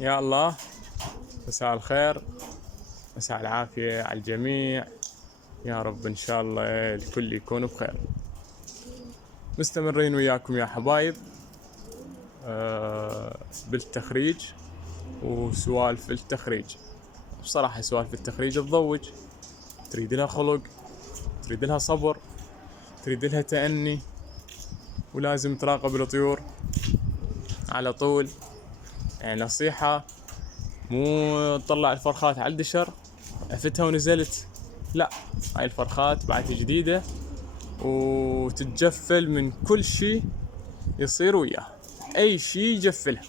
يا الله، مساء الخير، مساء العافية على الجميع. يا رب إن شاء الله الكل يكون بخير. مستمرين وياكم يا حبايب بالتخريج وسوالف التخريج. بصراحة سوالف التخريج تضوج، تريد لها خلق، تريد لها صبر، تريد لها تأني، ولازم تراقب الطيور على طول. يعني نصيحة، مو تطلع الفرخات على الدشر عفتها ونزلت، لا، هاي الفرخات بعد جديدة وتتجفل من كل شي يصير وياه، اي شي يجفلها.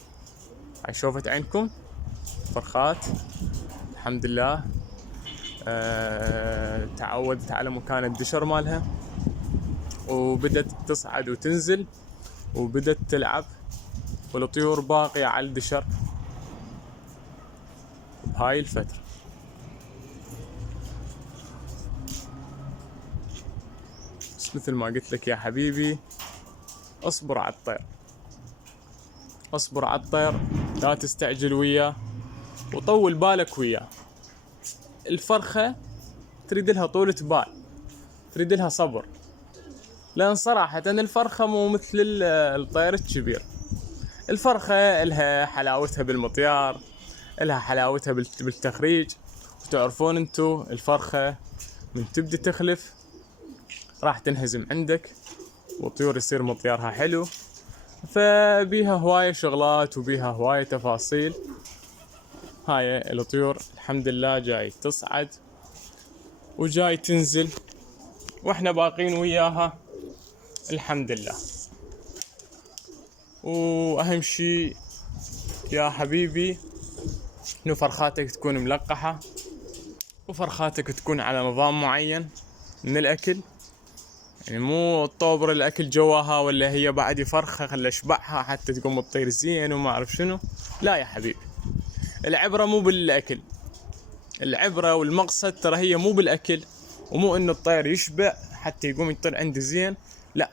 هاي شوفت عينكم فرخات الحمد لله تعودت على مكان الدشر مالها، وبدت تصعد وتنزل وبدت تلعب، والطيور باقية على الدشر بهاي الفترة. بس مثل ما قلت لك يا حبيبي، اصبر على الطير، اصبر على الطير، لا تستعجل وياه وطول بالك وياه. الفرخة تريد لها طولة بال، تريد لها صبر، لأن صراحة الفرخة مو مثل الطير الكبير. الفرخة لها حلاوتها بالمطيار، لها حلاوتها بالتخريج. وتعرفون انتو الفرخة من تبدي تخلف راح تنهزم عندك، والطيور يصير مطيارها حلو، فبيها هواية شغلات وبيها هواية تفاصيل. هاي الطيور الحمد لله جاي تصعد وجاي تنزل، واحنا باقين وياها الحمد لله. واهم شي يا حبيبي انه فرخاتك تكون ملقحة، وفرخاتك تكون على نظام معين من الاكل. يعني مو تطوبر الاكل جواها، ولا هي بعد فرخة خلي اشبعها حتى تقوم تطير زين وما اعرف شنو. لا يا حبيبي، العبرة مو بالاكل، العبرة والمقصد ترى هي مو بالاكل، ومو انه الطير يشبع حتى يقوم يطير عندي زين. لا،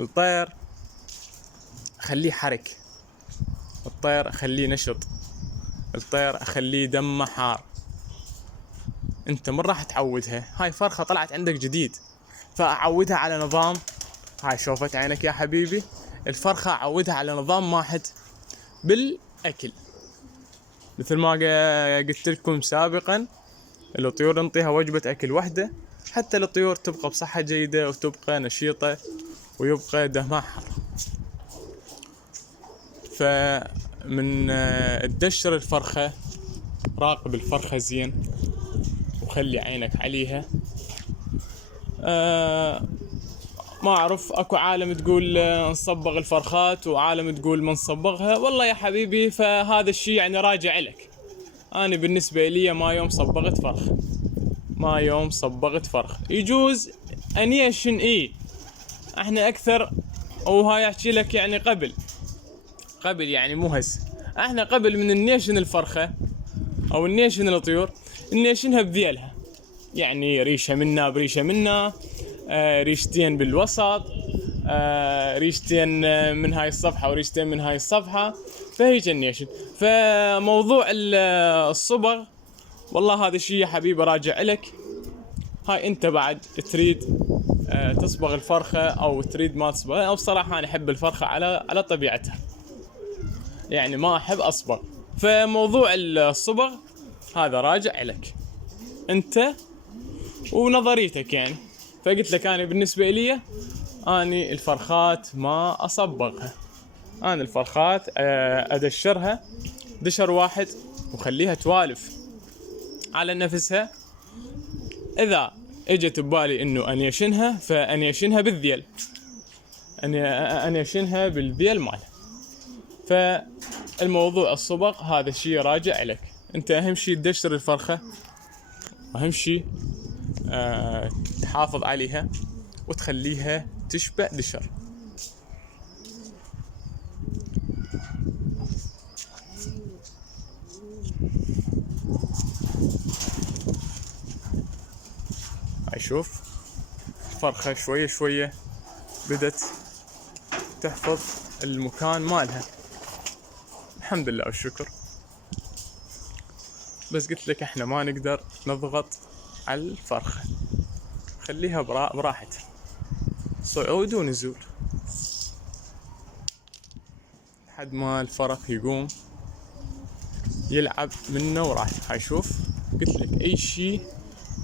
الطير خليه حرك، الطير خليه نشط، الطير اخليه دمه حار. انت من راح تعودها؟ هاي فرخة طلعت عندك جديد، فاعودها على نظام. هاي شوفت عينك يا حبيبي، الفرخة اعودها على نظام واحد بالاكل. مثل ما قلت لكم سابقا، الطيور نعطيها وجبة اكل واحدة حتى الطيور تبقى بصحة جيدة وتبقى نشيطة ويبقى دمها حار. فمن تدشر الفرخة، راقب الفرخة زين وخلي عينك عليها. ما أعرف، أكو عالم تقول نصبغ الفرخات وعالم تقول ما نصبغها. والله يا حبيبي فهذا الشيء يعني راجع لك. أنا بالنسبة لي ما يوم صبغت فرخ، ما يوم صبغت فرخ. يجوز أنيشن احنا أكثر، وهاي أحكي لك يعني قبل يعني مو هسه، احنا قبل من النيشن الفرخة او النيشن الطيور النيشنها بذيلها، يعني ريشة منا بريشة منا، ريشتين بالوسط، ريشتين من هاي الصفحة وريشتين من هاي الصفحة، فهيك النيشن. فموضوع الصبغ والله هذا الشيء يا حبيبي راجع لك. هاي انت بعد تريد تصبغ الفرخة او تريد ما تصبغ. او بصراحة انا احب الفرخة على طبيعتها، يعني ما احب اصبغ. فموضوع الصبغ هذا راجع لك انت ونظريتك يعني. فقلت لك انا بالنسبة لي اني الفرخات ما اصبغها، انا الفرخات ادشرها دشر واحد وخليها توالف على نفسها. اذا اجت ببالي انه انيشنها فانيشنها بالذيل، انيشنها بالذيل مالها. فالموضوع الصبغ هذا الشيء راجع لك انت. اهم شيء تدشر الفرخة، اهم شيء تحافظ عليها وتخليها تشبع دشر. شوف فرخة شوية شوية بدت تحفظ المكان مالها، الحمد لله والشكر. بس قلت لك احنا ما نقدر نضغط على الفرخة، خليها براحتها، صعود ونزول لحد ما الفرخ يقوم يلعب منه وراحته. هاي شوف، قلت لك اي شي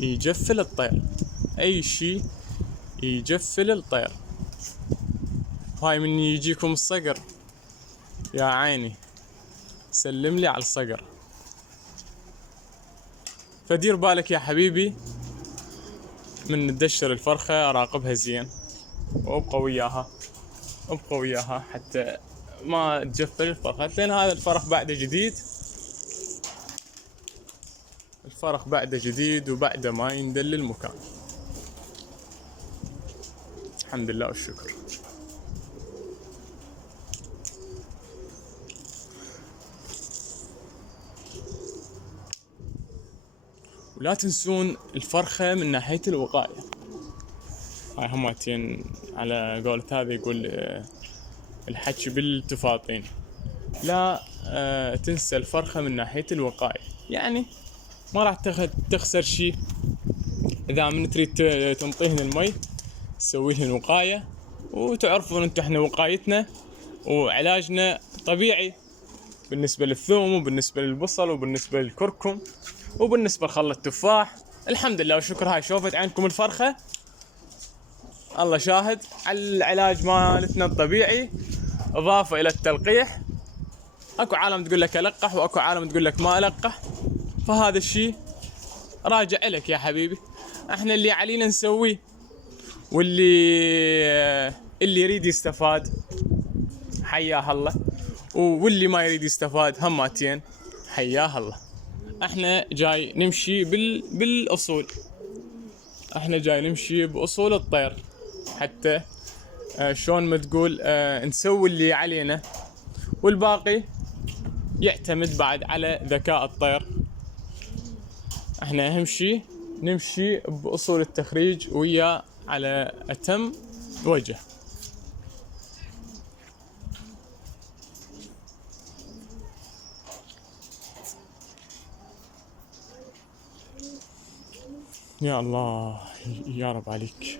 يجفل الطير، اي شي يجفل الطير. هاي من يجيكم الصقر يا عيني سلم لي على الصقر. فدير بالك يا حبيبي من تدشر الفرخة، راقبها زين وابقى وياها، ابقى وياها حتى ما تجفل الفرخة، لان هذا الفرخ بعده جديد، الفرخ بعده جديد وبعده ما يندل المكان. الحمد لله والشكر. ولا تنسون الفرخة من ناحية الوقاية. هاي همتين على قولة هذا يقول الحكي بالتفاطين. لا تنسى الفرخة من ناحية الوقاية، يعني ما راح تخسر شي. إذا من تريد تنطيهن المي تسويلهن وقاية، وتعرفون انتو احنا وقايتنا وعلاجنا طبيعي بالنسبة للثوم وبالنسبة للبصل وبالنسبة للكركم وبالنسبة لخل التفاح. الحمد لله والشكر. هاي شوفت عندكم الفرخة، الله شاهد على العلاج مالتنا الطبيعي، إضافة إلى التلقيح. أكو عالم تقول لك ألقح وأكو عالم تقول لك ما ألقح، فهذا الشيء راجع إلك يا حبيبي. احنا اللي علينا نسويه، واللي يريد يستفاد حياه الله، واللي ما يريد يستفاد هماتين حياه الله. احنا جاي نمشي بالاصول، احنا جاي نمشي باصول الطير، حتى شلون ما تقول نسوي اللي علينا، والباقي يعتمد بعد على ذكاء الطير. احنا اهم شي نمشي باصول التخريج ويا على اتم وجه. يا الله يا رب عليك.